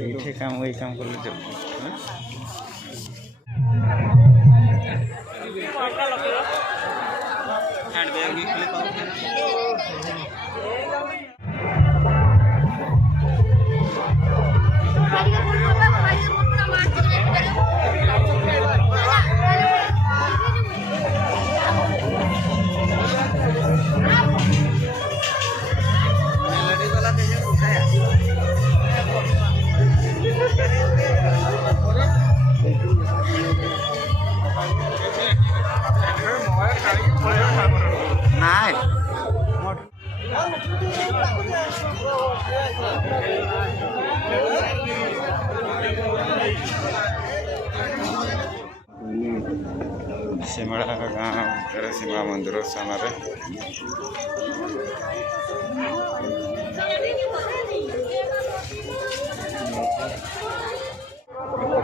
এইঠে কাম ওই কাম করলে চলবে। নাই ସିମଳା ଗାଁ ଭିତରେ ସିମଳା ମନ୍ଦିର ସ୍ଥାନରେ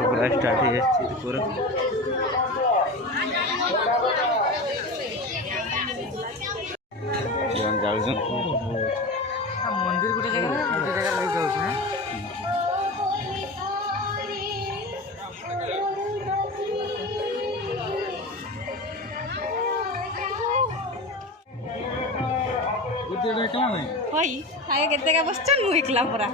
ପୁରା ଷ୍ଟାର୍ଟ ହେଇଯାଇଛି ପୁରା ଯାଉଛନ୍ତି ମନ୍ଦିର ଗୋଟେ ଜାଗାରେ ରହିଯାଉଛି ନା ହଇ ଆଗେ କେତେ କା ବସିଛ ମୁଁ ଏକଲା ପରା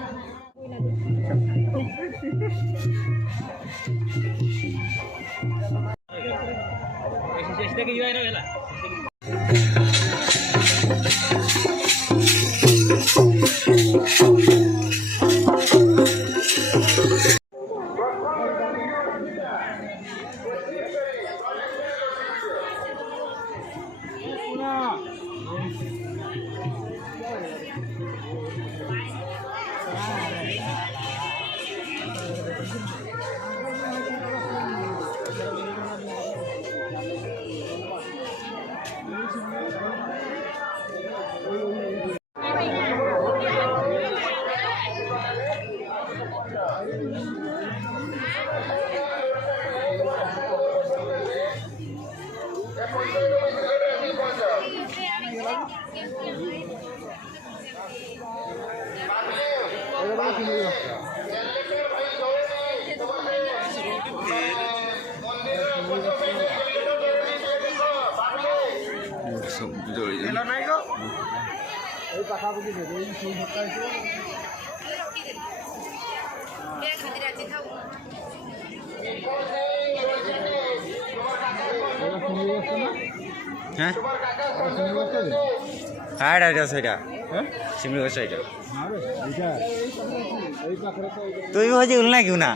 ସେଇଟା ଶିମିଳି ଗଛ ଏଇଟା তুই হচ্ছে উল না কেউ না